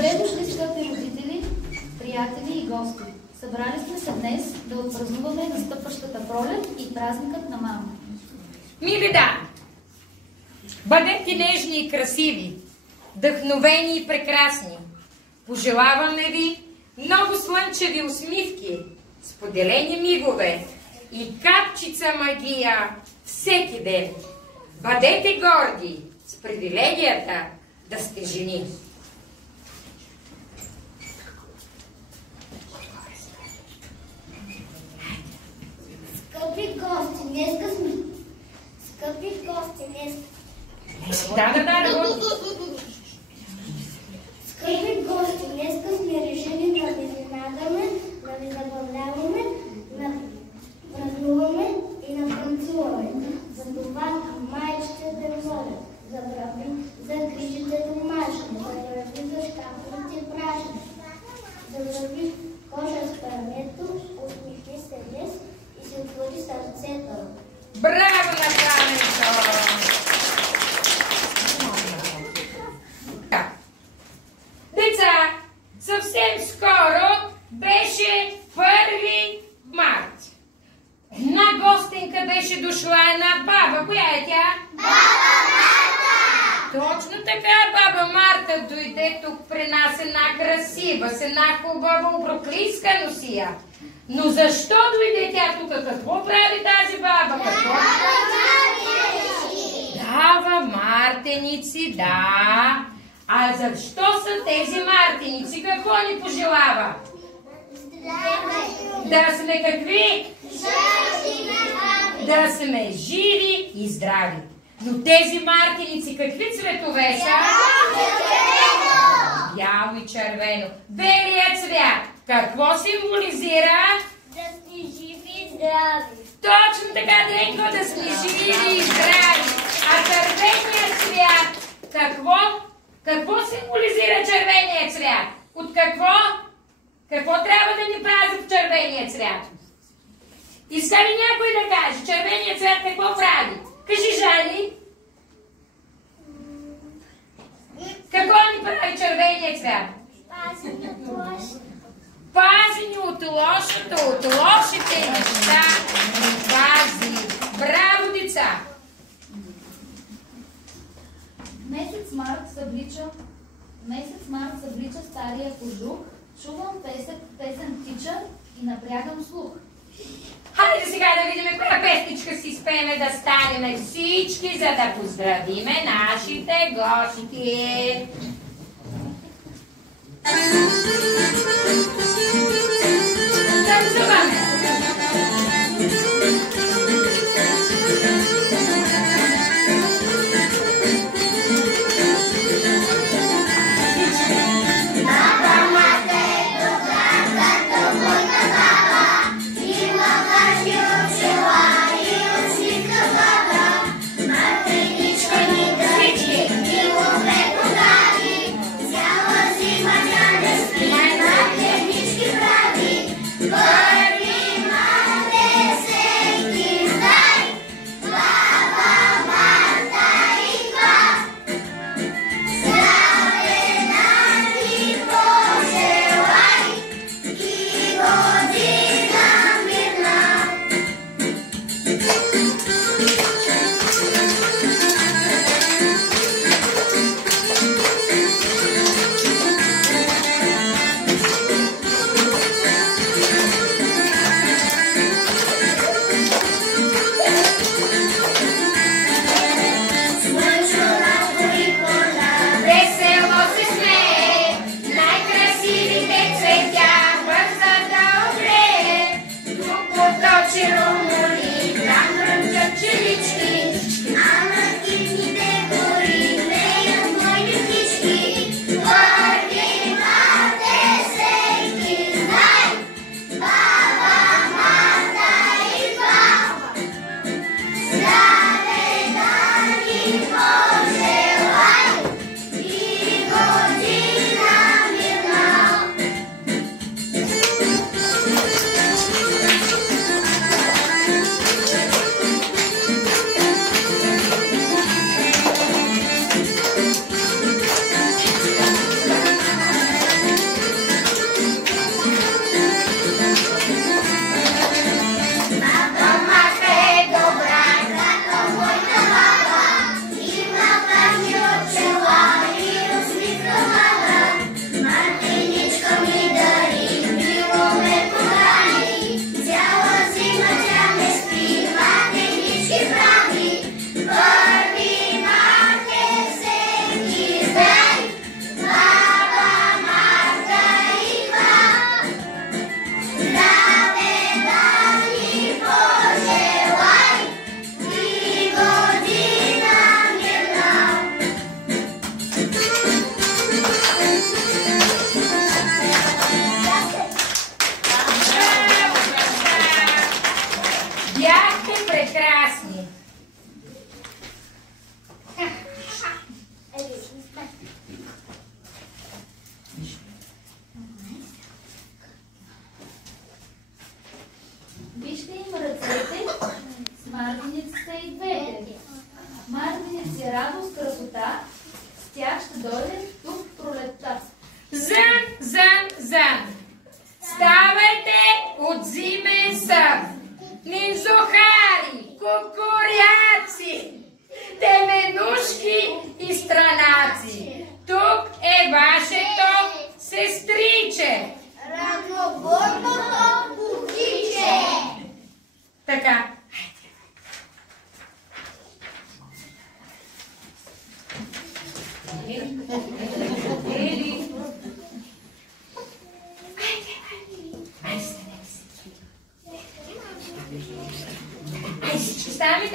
Добре дошли, скъпи родители, приятели и гости. Събрали сме се днес да отпразнуваме настъпващата пролет и празникът на мама. Мили да, бъдете нежни и красиви, вдъхновени и прекрасни. Пожелаваме ви много слънчеви усмивки, споделени мигове и капчица магия всеки ден. Бъдете горди с привилегията да сте жени. Скъпи гости, днеска сме... Скъпи гости, днеска... Скъпи гости, днеска сме решили да ви изненадаме, да ви забавляваме, да празнуваме и да танцуваме. Затова майчите да молят, забрави за грижите домашни, забрави за шкафовите прашни, забрави кожа с парамето, усмихни се днес и се отвори сърцето. Браво на Пламенко! Деца, съвсем скоро беше 1 март. Една гостенка беше дошла, една баба. Коя е тя? Баба Марта! Точно така, баба Марта дойде тук при нас, една красива, с една хубава обруклийска носия. Но защо дойде тя тук? Какво прави тази баба? Какво? Дава мартеници, да. А защо са тези мартеници? Какво ни пожелава? Да сме какви? Да сме живи и здрави. Но тези мартеници какви цветове са? Бяло и червено. Белият цвят какво символизира? Да сме живи и здрави. Точно така, Денко, да сме живи и здрави. А червеният цвят какво? Какво символизира червеният цвят? От какво? Какво трябва да ни прави в червения цвят? Иска ли някой да каже? Червеният цвят какво прави? Кажи, Жани. Какво ни прави червеният цвят? Пази от лошото. Пази ни от лошото, от лошите неща ни пази. Браво, деца! Месец март съблича стария кожух, чувам песен птича и напрягам слух. Хайде сега да видим коя песничка си спеме да станем всички, за да поздравиме нашите гости. Танцуваме! Мартеничка ни държи, мило бе подави,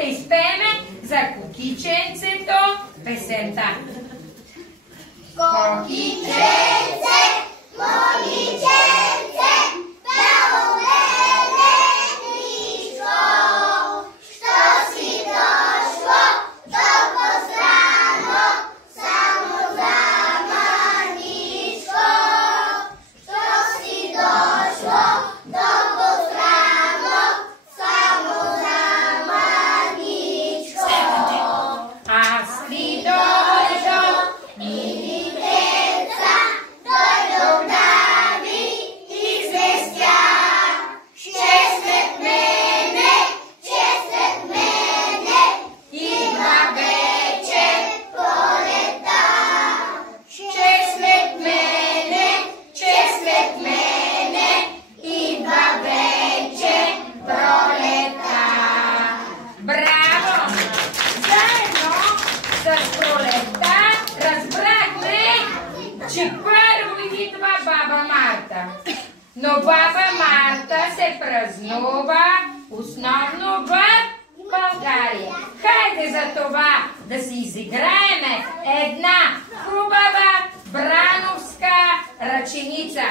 изпееме за Кукиченцето песента. Кукиченце, момиченце, белоленечко, що си дошло толкова странно, само за маничко. Що си дошло толкова странно, само за маничко. Аз ли дойдох, Мили деца, дойдох да ви известя, че след мене идва вече пролета. Че след мене идва вече пролета. браво! Заедно с пролетта разбрахме, че първо идва баба Марта. Но баба Марта се празнува основно в България. Хайде за това да си изиграеме една хубава брановска ръченица.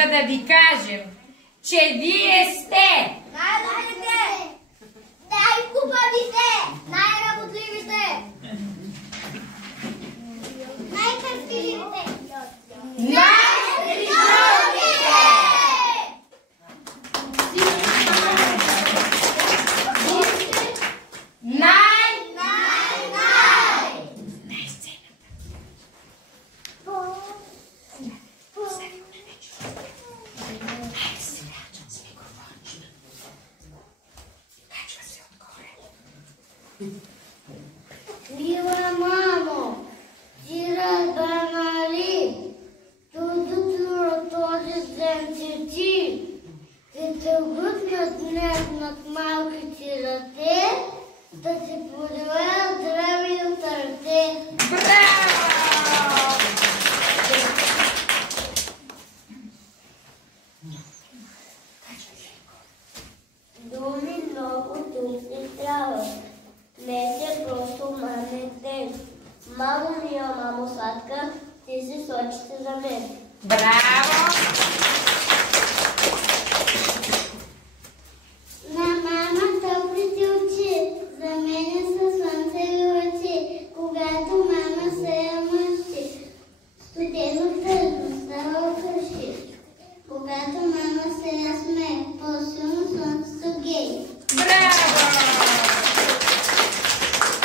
за да ви кажем, че вие сте най-добрите, най-хубавите, най-работливите, най-търпеливите, най-причудните, Мила мамо, ти разбрана ли? Този ден ти те гутнат днес над малките ръце, да ти подарят здраве от ръце. Браво! Думи много думи трябва. Днес е просто мамин ден. Мамо мия, мамо сладка, ти си сочите за мен. Браво! На мама топлите очи, за мене са слънцеви лъчи. Когато мама се я мъщи, студено тъжно става вкъщи. Когато мама се я смее, по-силно слънцето гей. Браво!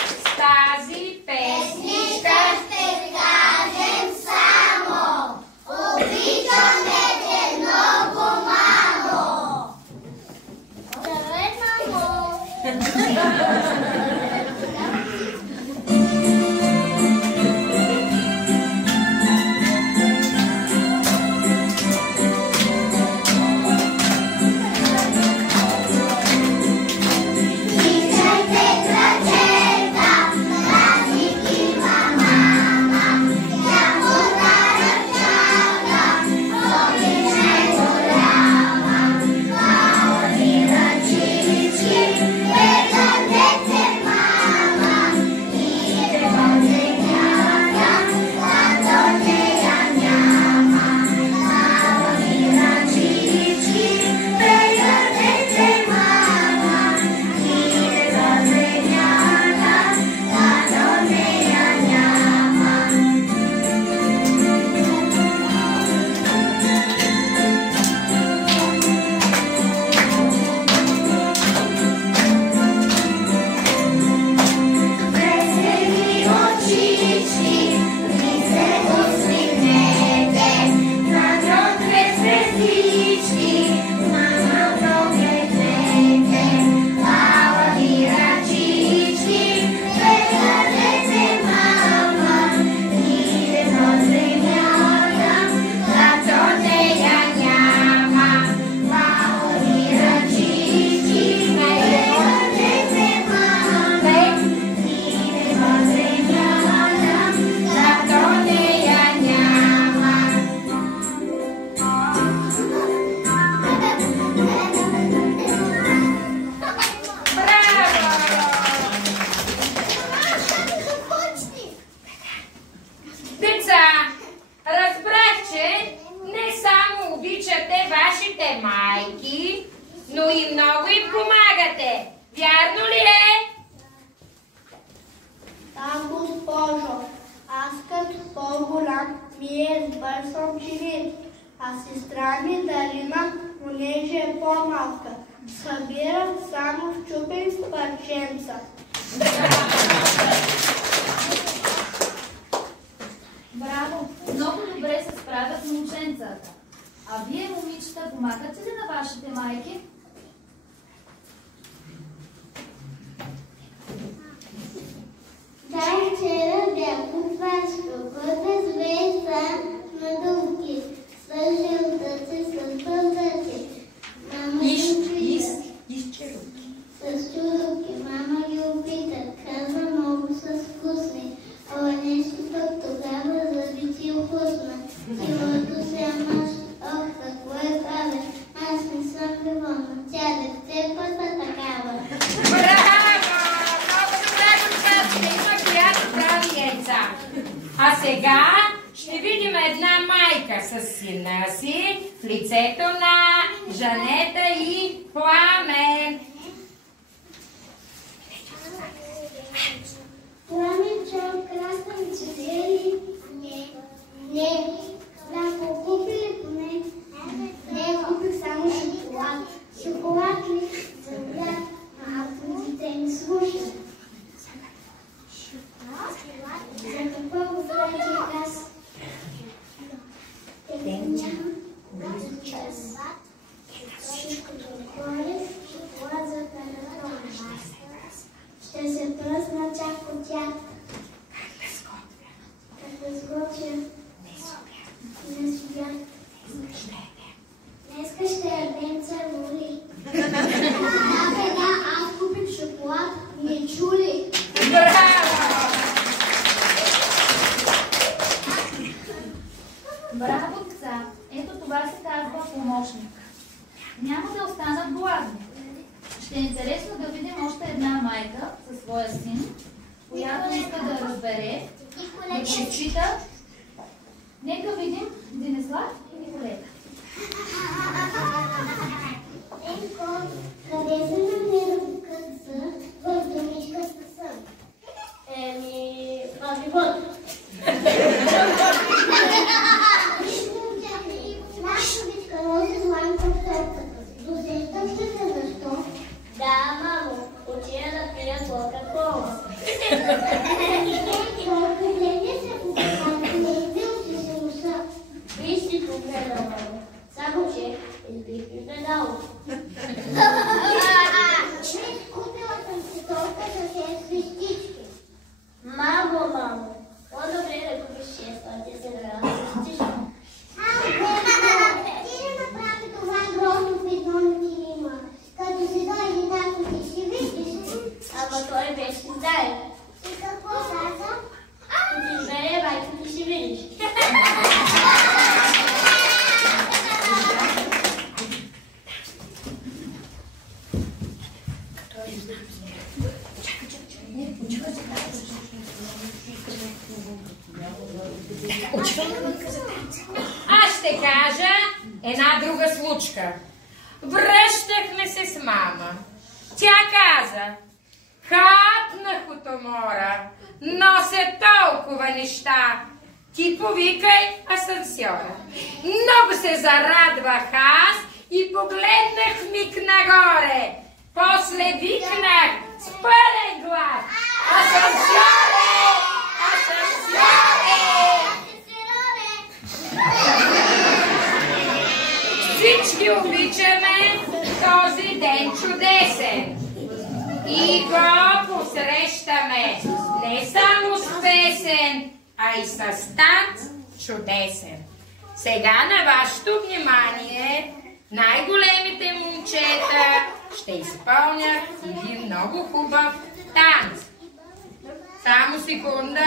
С тази песничка ще кажем само: обичаме те много, мамо! Здравей, мамо! майки, но и много им помагате. Вярно ли е? Да, госпожо. Аз като по-голям ми е сбърсвам чинит, а сестра ми Дарина, понеже е по-малка, събира само счупени парченца. Браво! Много добре се справят момченцата. А вие, момичета, помагате ли на вашите майки? Да, вчера бях от Вашко, който звезда на дълги, с жълтъци, с пълтъци. С чудовки, мама ги опита, каза много са вкусни, ала нещо пък тогава заби ти вкусна. Тилото се амаш, ох, какво е правиш, аз не съм вивона, тя дете пъта такава. Браво! Много добре го казвате, има която прави яйца. А сега ще видим една майка с с сина си в лицето на Жанета и Пламен. Пламен чал красни цветели? Не. Да, купили поне? Не, купих само шоколад. Шоколад ли? За обяд. Малко дете не слуша. За какво го правите аз? Всичкото отгоре, шоколад за паратон. Ще се пръсна чак от тях. Как да сготвя? Днес обяд. Днеска ще ядем цармули. Да, аз купих шоколад. Не чули? Браво, деца! Ето това се казва помощник. Няма да останат гладни. Ще е интересно да видим още една майка със своя син, която иска да разбере, да прочита. Нека видим Денислав и Николета. Енко, къде се намира къса в домишката сън? Този вод. Нашовичка носи зланка в топката. Досещам ще се защо? Да, мамо, отида да пия Кока-кола. Енко, погледни се по капата, не избил си се носа. Би си погледала, мамо. Само, че избих изнедало. Купила съм си торта с 6 свещички. Мамо, по-добре да купиш 6 свещички. Ти не направи това грозно петно на килима. Като си дойде тако ти ще видиш. Ама той беше заед. И какво каза? Като ти избере майка ти ще видиш. Аз ще кажа една друга случка. Връщахме се с мама. Тя каза: хапнах от умора, нося толкова неща. Ти повикай асансьора. Много се зарадвах аз и погледнах миг нагоре. После викнах с пълен глас: асансьоре! Асансьоре! Всички обичаме този ден чудесен и го посрещаме не само с песен, а и с танц чудесен. Сега на вашето внимание най-големите момчета ще изпълнят един много хубав танц. Само секунда.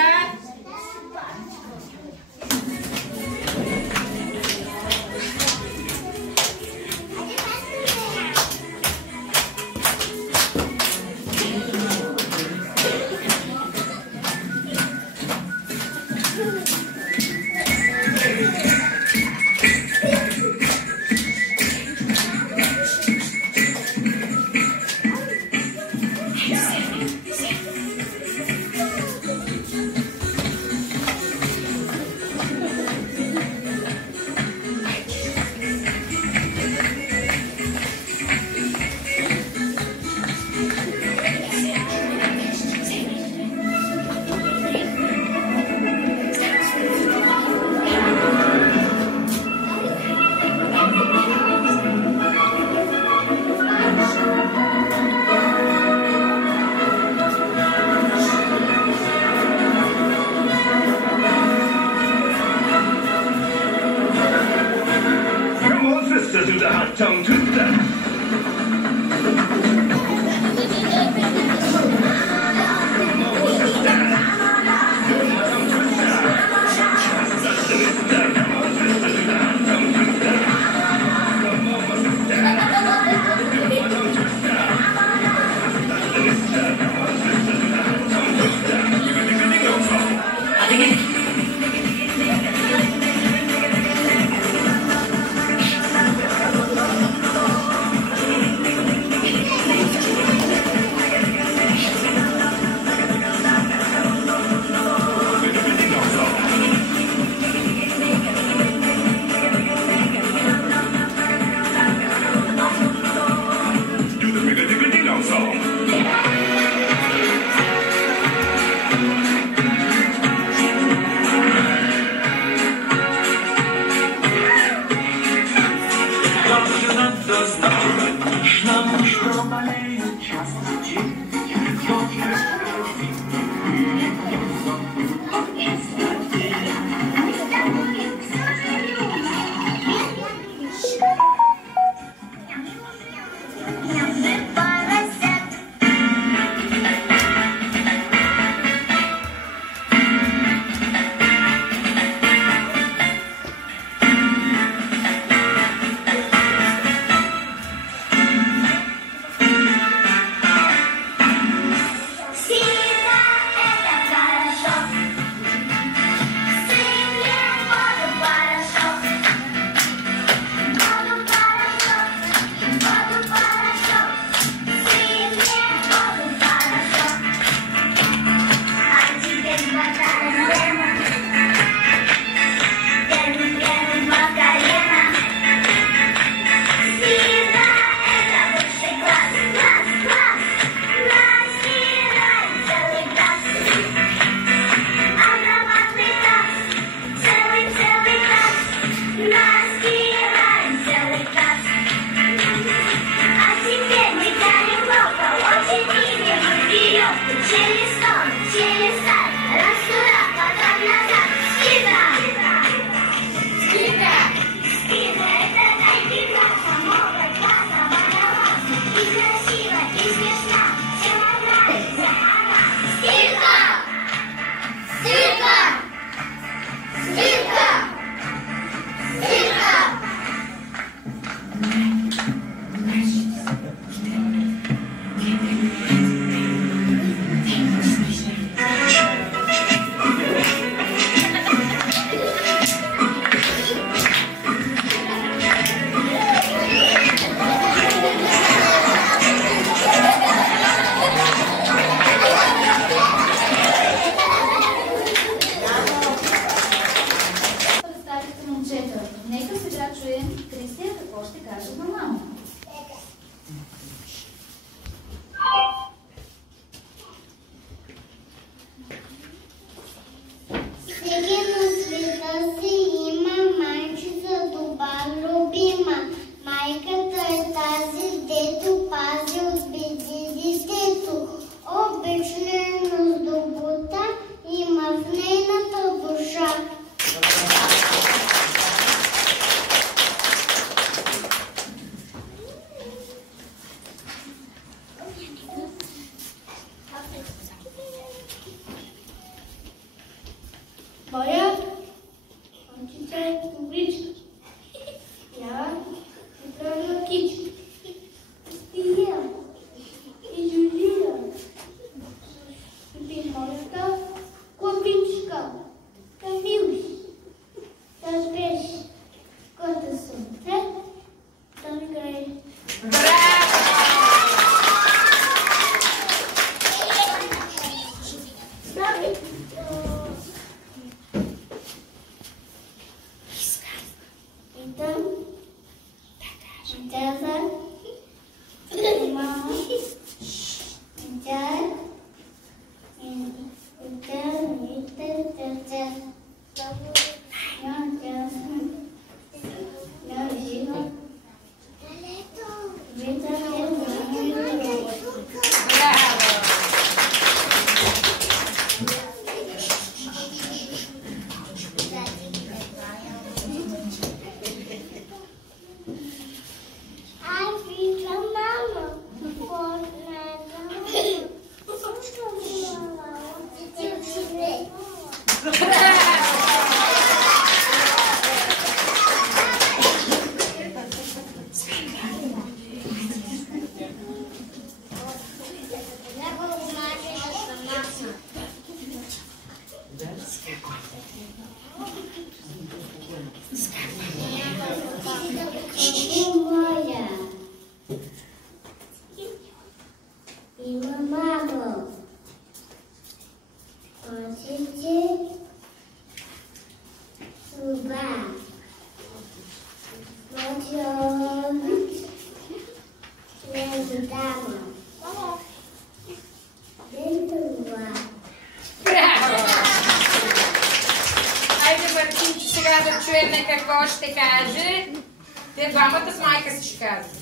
Да чуем какво ще каже. Те двамата с майка си ще казват.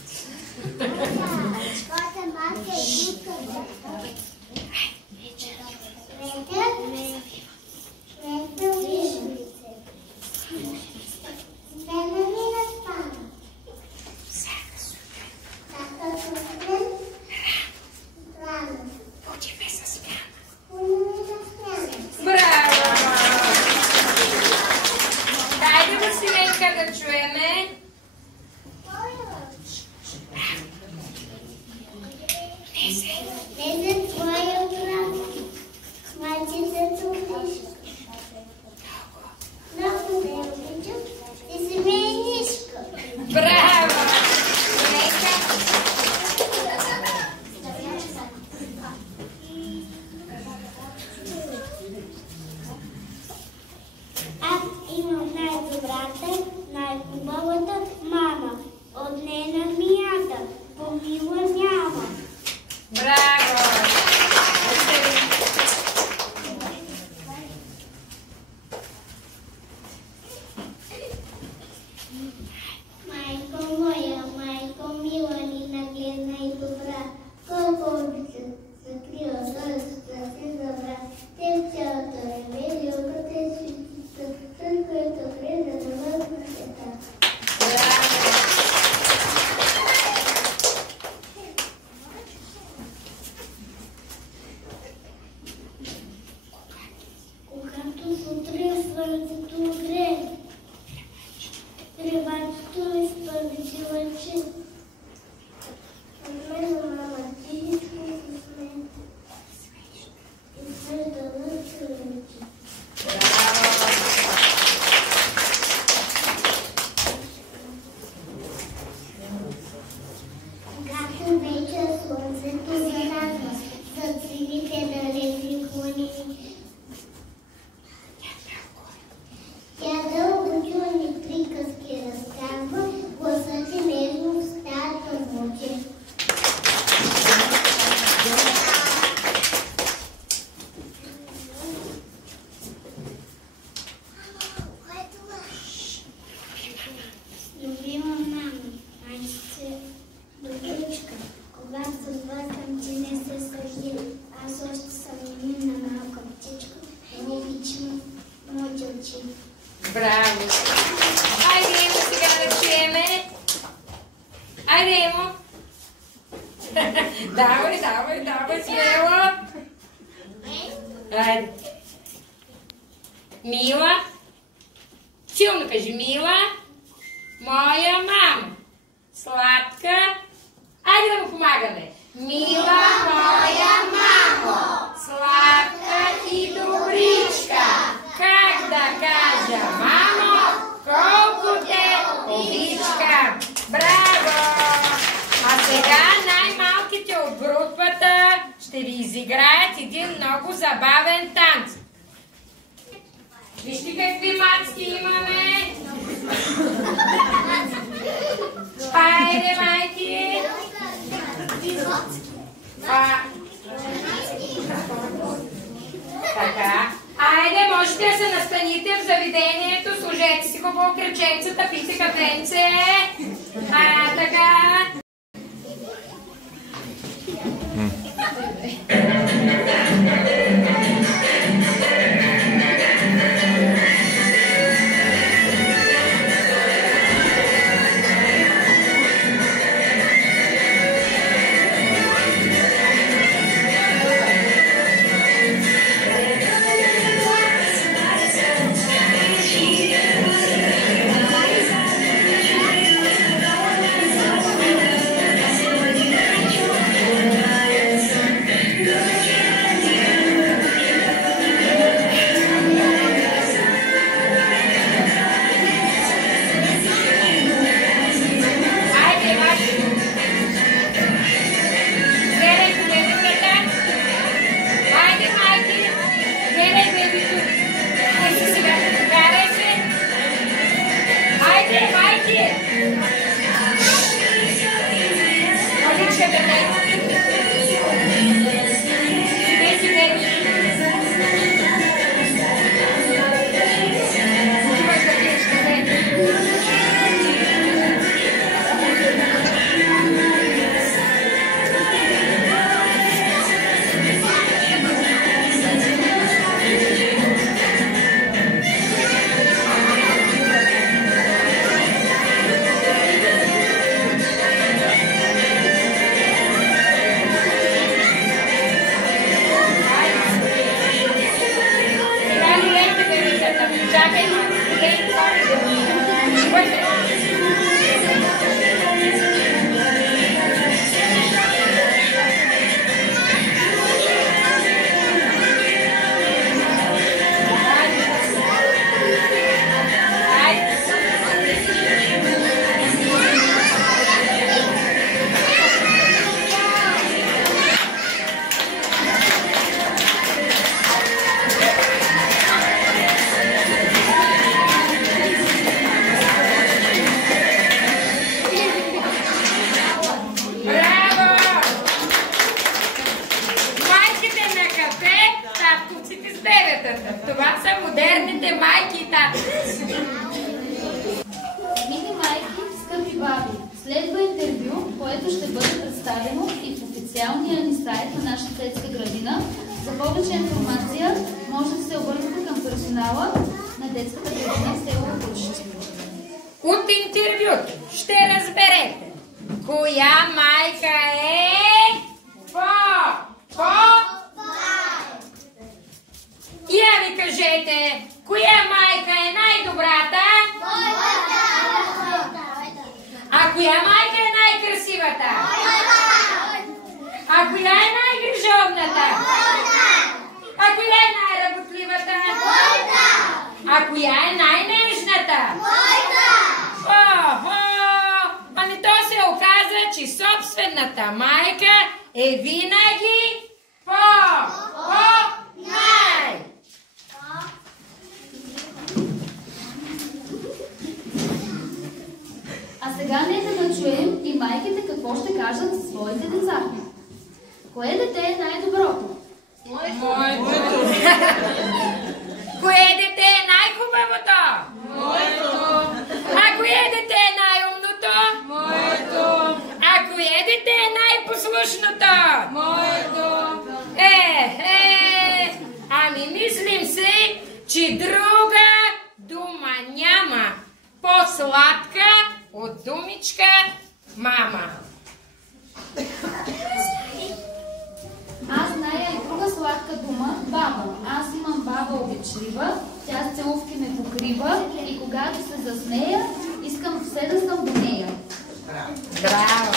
Браво! Айде, Емо, сега да чуеме. Айде, Емо. Давай, смело. Айде. Мила. Силно кажи, Мила. Моя мама. Сладка. Айде да му помагаме. Мила, моя мамо. Сладка и добричка. Как да кажа, мамо, колко те обичкам. Браво! А сега най-малките от групата ще ви изиграят един много забавен танц. Вижте какви мацки имаме. Хайде, майки! Така. Айде, можете да се настаните в заведението, сложете си хубаво кръченцата, пийте кафенце. Така. татата. Това са модерните майки и татата. Мили майки, скъпи баби, следва интервю, което ще бъде представено и в официалния ни сайт на нашата детска градина. За повече информация може да се обърнете към персонала на детската градина в село Круши. От интервюто ще разберете коя майка е Я ми кажете, коя майка е най-добрата? А коя майка е най-красивата? А коя е най-грижовната? А коя е най-работливата? А коя е най-нежната? Ами то се оказа, че собствената майка е винаги най. А сега нека да чуем и майките какво ще кажат за своите деца. Кое дете е най-доброто? Моето. Кое дете е най-хубавото? Моето. А кое дете е най-умното? Моето. А кое дете е най-послушното? Моето. Ами мислим си, че друга дума няма по-сладка от думичка мама. Аз зная и друга сладка дума – баба. Аз имам баба обичлива, тя с целувки ме покрива и когато се засмея, искам все да съм до нея. Браво!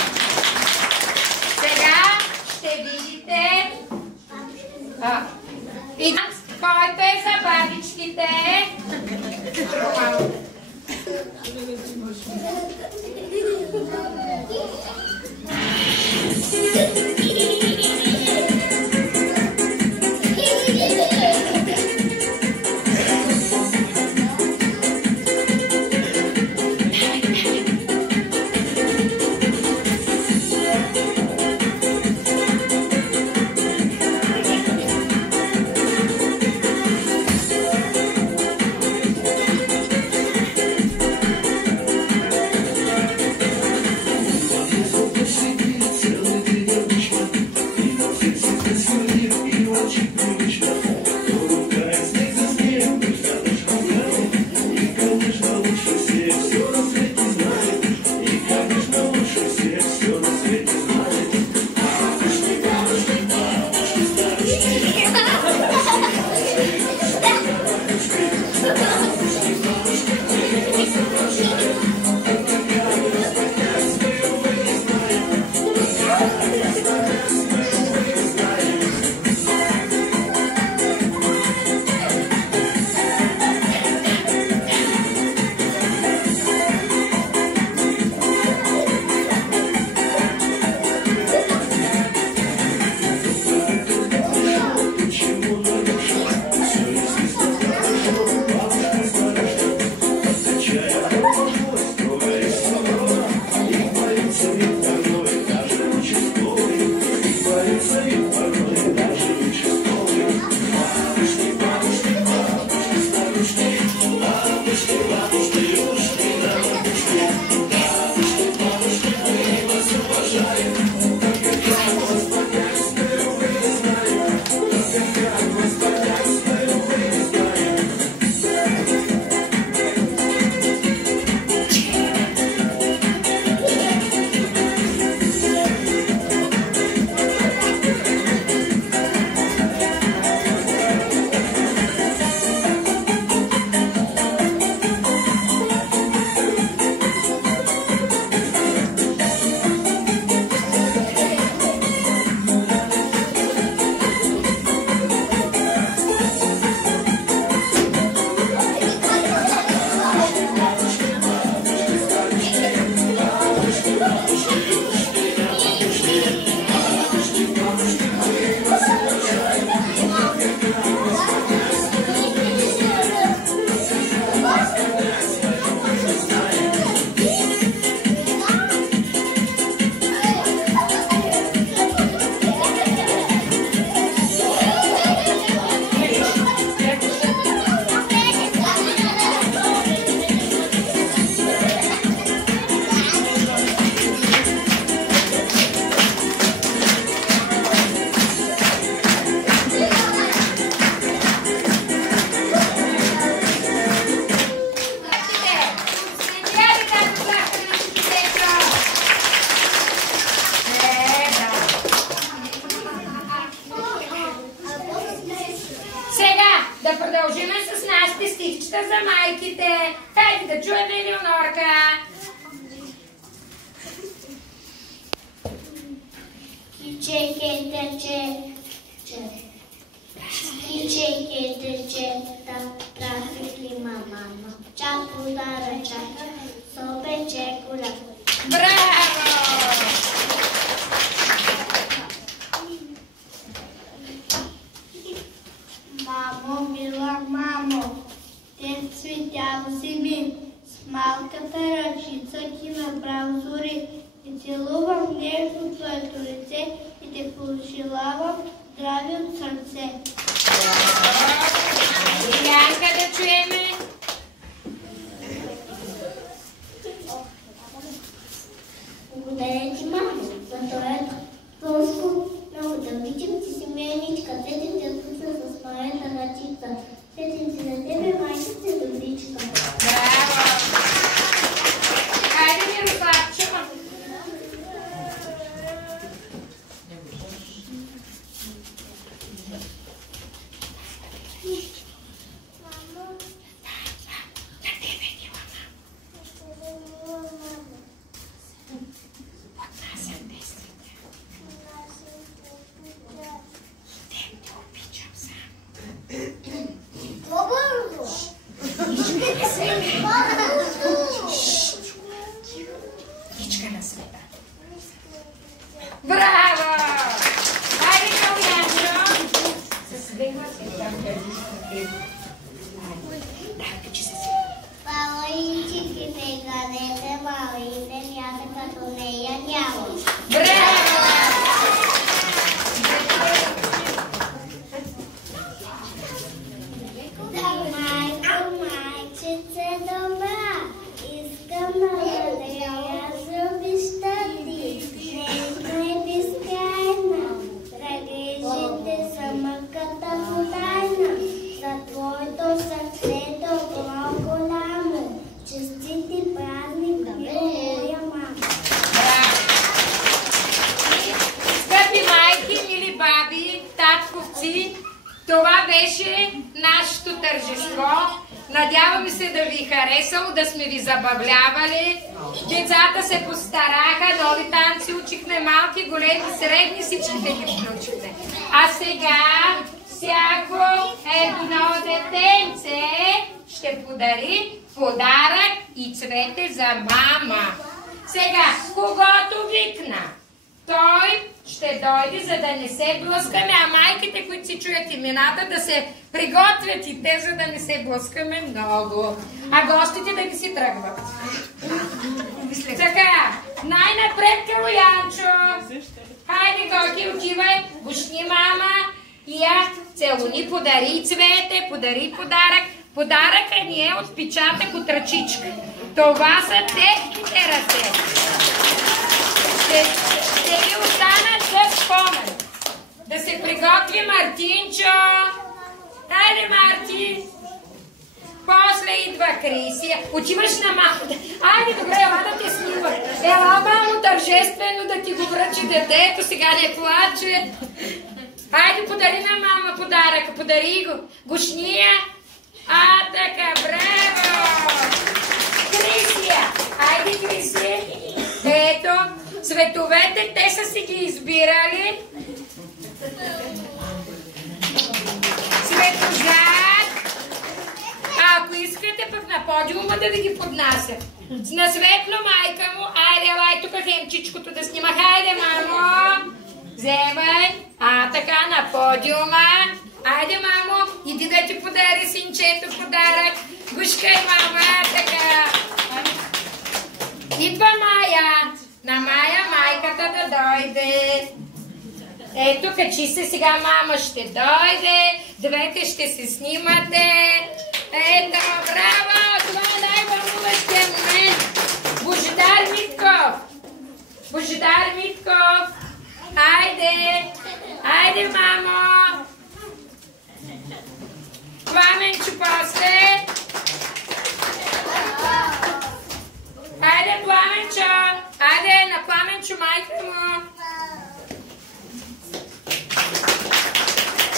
Сега ще видите и който е за бабичките. продължим с нашите стихчета за майките. Хайде да чуем Елеонорка. Кичейке тече, трафики мама, чапу дарача, собече куля. Браво! Мамо, мила мамо, те цветял си ми, с малката ръчица ти направо зори и целувам нежно твоето лице и те пожелавам здраве от сърце. Янка да чуеме. Благодаря ти, мамо, за това плоско. Много да обичам, ти си миленичка, сетим те вкусна с моята ръчица. Сетим си на тебе, майчица и добричка. Браво! Хайде, Мирославчо. Браво! Хайде, Калянчо! С две гласи. Палоинчики меганете, малите мята като нея няма. Браво! Майко, майчице добра, искам да бъда за обичта ти. Нежна и безкрайна, ръгежите са мъката подайна. За твоето сърце добро голямо, честити празник, моя мама. Скъпи майки, мили баби, татковци, това беше нашето тържество. Надявам се да ви харесало, да сме ви забавлявали. Децата се постараха, нови танци учихме, малки, големи, средни, всичките ги включихме. А сега всяко едно детенце ще подари подарък и цвете за мама. Сега, когото викна, той ще дойде, за да не се блъскаме, а майките, които си чуят имената, да се приготвят и те, за да не се блъскаме много. А гостите да ги си тръгват. Така, най-напред Калоянчо. Хайде, Гоги, отивай, бушни мама и я целуни, подари цвете, подари подарък. Подаръкът ни е отпечатък от ръчичка. Това са техните ръце. Ще ви останат за спомен. Да се приготви Мартинчо. Хайде, Марти. После идва Крисия. Отиваш на мама. Айде, добре, ела да те снимат. Ела, мамо, тържествено да ти го връчи детето. Сега не плаче. Айде, подари на мама подаръка. Подари го. Гушния. Така, браво. Крисия. Айде, Крисия. Ето. Цветовете, те са си ги избирали. Цветожар. Ако искате пък на подиума да ви ги поднася. На Светло майка му. Айде, лай тук хемчичкото да снима. Хайде, мамо. Вземай. Така на подиума. Айде, мамо. Иди да ти подари синчето подарък. Гушкай, мама. Така. Идва Майя. На Майя майката да дойде. Ето, качи се сега, мама ще дойде. Двете ще се снимате. Ето, браво! Това е най-вълнуващия момент. Божидар Митков. Божидар Митков. Айде. Айде, мамо. Пламенчо после. Айде, Пламенчо! Айде, на Пламенчо майка му!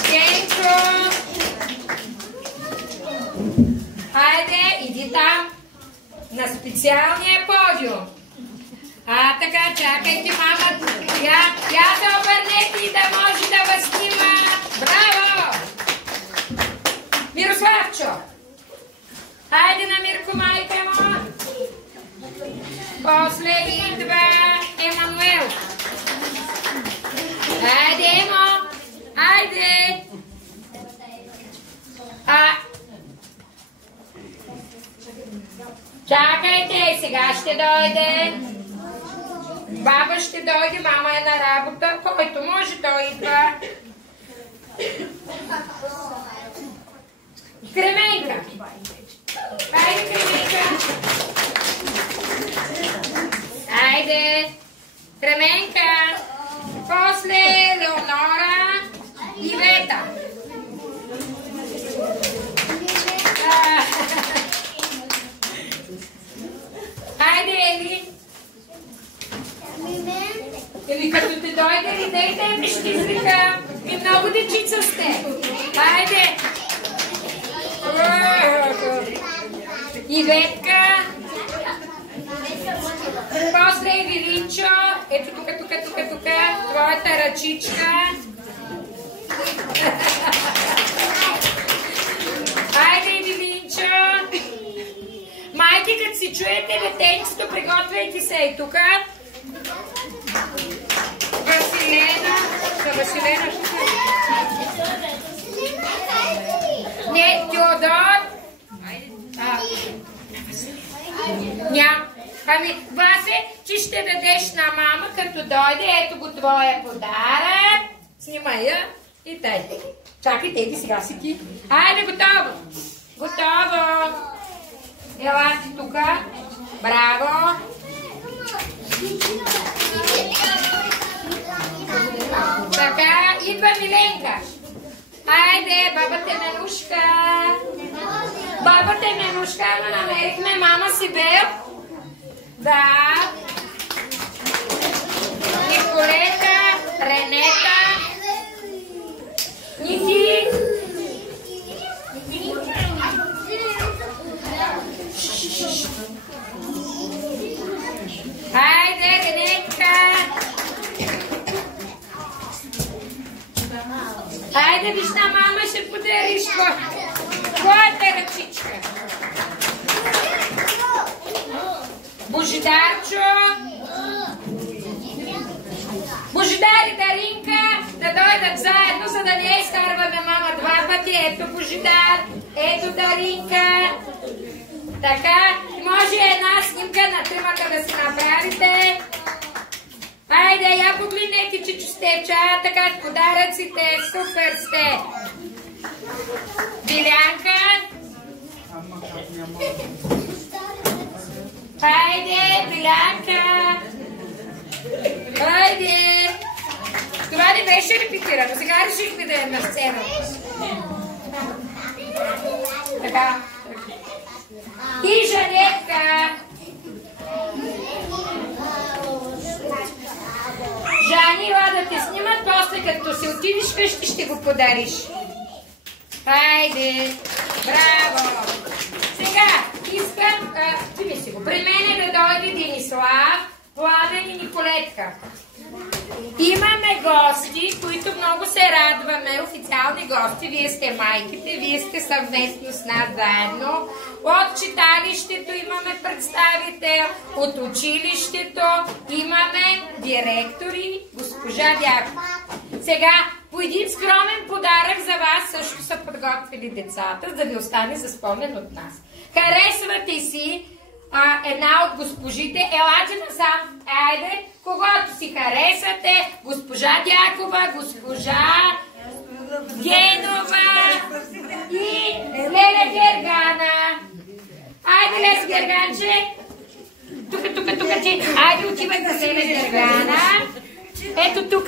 Генко! на специалния подиум. Така, чакайте, мама. Я се обърнете и да може да вас снима. Браво! Мирославчо. Хайде на Мирко, майка му. После идва Емануел. Хайде, Емо. Хайде. Чакайте, сега ще дойде. Баба ще дойде, мама е на работа. Който може, той идва. Кременка. Хайде, Кременка. Хайде. Кременка. После Леонора и Вета. Хайде, Ели. Или като те дойде ли, дайте ми ще извика. И много дечица сте. Хайде. Иветка. После Евелинчо. Ето тук. Твоята ръчичка. Хайде, Евелинчо. Майки, като си чуете летенчето, приготвяйте се и тук. Василена. Василена тук. Не, Теодор. Ами, Васе, ти ще дадеш на мама, като дойде. Ето го твоя подарък. Снимай я и тъй. Чакай, теди сега си ти. Айде, готово. Готово. Ела си тука. Браво. Така, идва Миленка. Хайде, бабата Менушка. Бабата Менушка, но намерихме мама Сибел. Да. Николета, Ренета. Ники. Хайде, Ренетка. Хайде, виж на мама, ще подариш твоята ръчичка. Божидарчо. Божидар и Даринка да дойдат заедно, за да не изкарваме мама два пъти. Ето Божидар, ето Даринка. Така, може една снимка на тримата да си направите. Хайде, я погледнете, чичо Степча, така с подаръците, супер сте. Билянка. Хайде, Билянка. Хайде. Това не беше репетирано, сега решихме да е на сцена. Така. И Жанетка. Жани, ела да те снимат, после като се отидеш къщи ще го подариш. Хайде! Браво! Сега искам, ти си го, при мене да дойде Денислав, Пламен и Николетка. Имаме гости, които много се радваме, официални гости. Вие сте майките, вие сте съвместно с нас заедно. От читалището имаме представител, от училището имаме директори, госпожа Дякова. Сега, по един скромен подарък за вас също са подготвили децата, за да ви остане за спомен от нас. Харесвате си една от госпожите, елате насам, айде, когото си харесате, госпожа Дякова, госпожа Генова и Леля Гергана. Айде, Леля Герганче. Тук ти. Айде, отивай за Леля Гергана. Ето тук.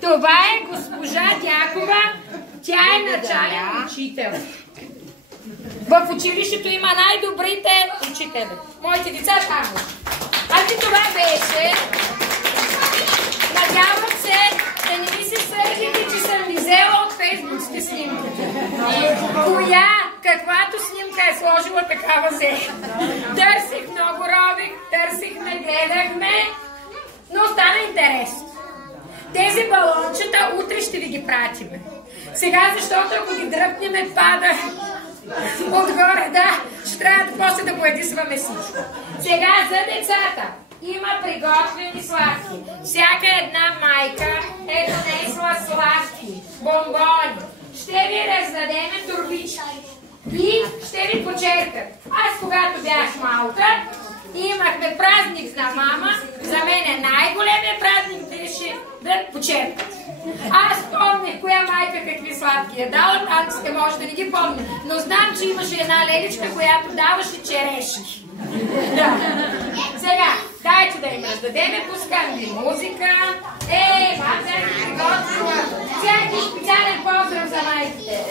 Това е госпожа Дякова. Тя е начален учител. В училището има най-добрите учители. Моите деца само. Ами това беше. Надявам се да не ми се сърдите, че съм ви взела от фейсбукските снимки. Каквато снимка е сложена. сложила такава зея. Търсих, много робих, търсихме, гледахме, но стана интересно. Тези балончета утре ще ви ги пратиме. Сега, защото ако ги дръпнеме, пада отгоре, да, ще трябва да после да поедисваме всичко. Сега за децата има приготвени сладки. Всяка една майка е донесла сладки, бомбони. Ще ви раздадеме турбички и ще ви почеркат. Аз, когато бях малка, имахме празник на мама. За мен най-големият празник беше да почеркат. Аз помних коя майка какви сладки е дала, танците може да не ги помня, но знам, че имаше една леличка, която даваше черешки. Да. Сега, дайте да им раздадеме, пускам ви музика. Мам, тя ги приготвила. Всеки специален поздрав за майките.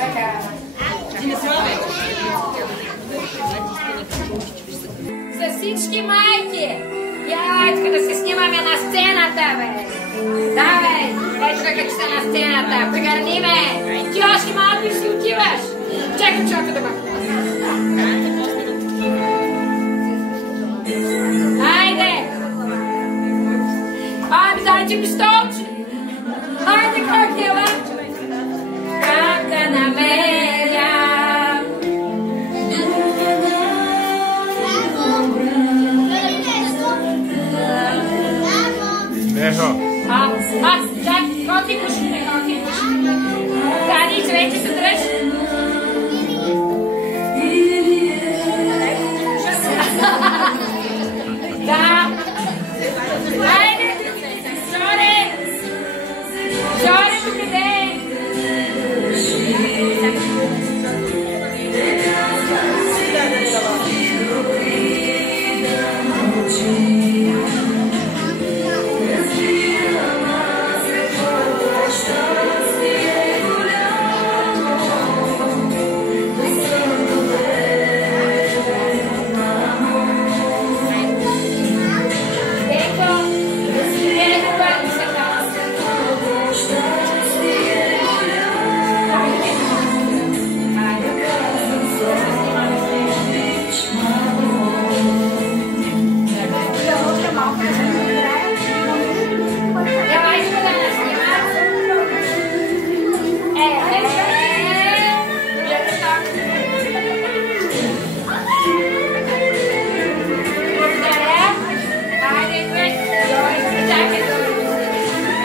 Така. За всички майки. Ето да се снимаме на сцената, бе. Давай, ето да качи се на сцената. Прегърни ме. Ти още малко и си отиваш. Чакай чока да бъде. Хайде. Ами, дайте ми столче. Хайде, как е, лапче? Как да намеря? Чак, какво ти пуши? Дани, вече се дръж.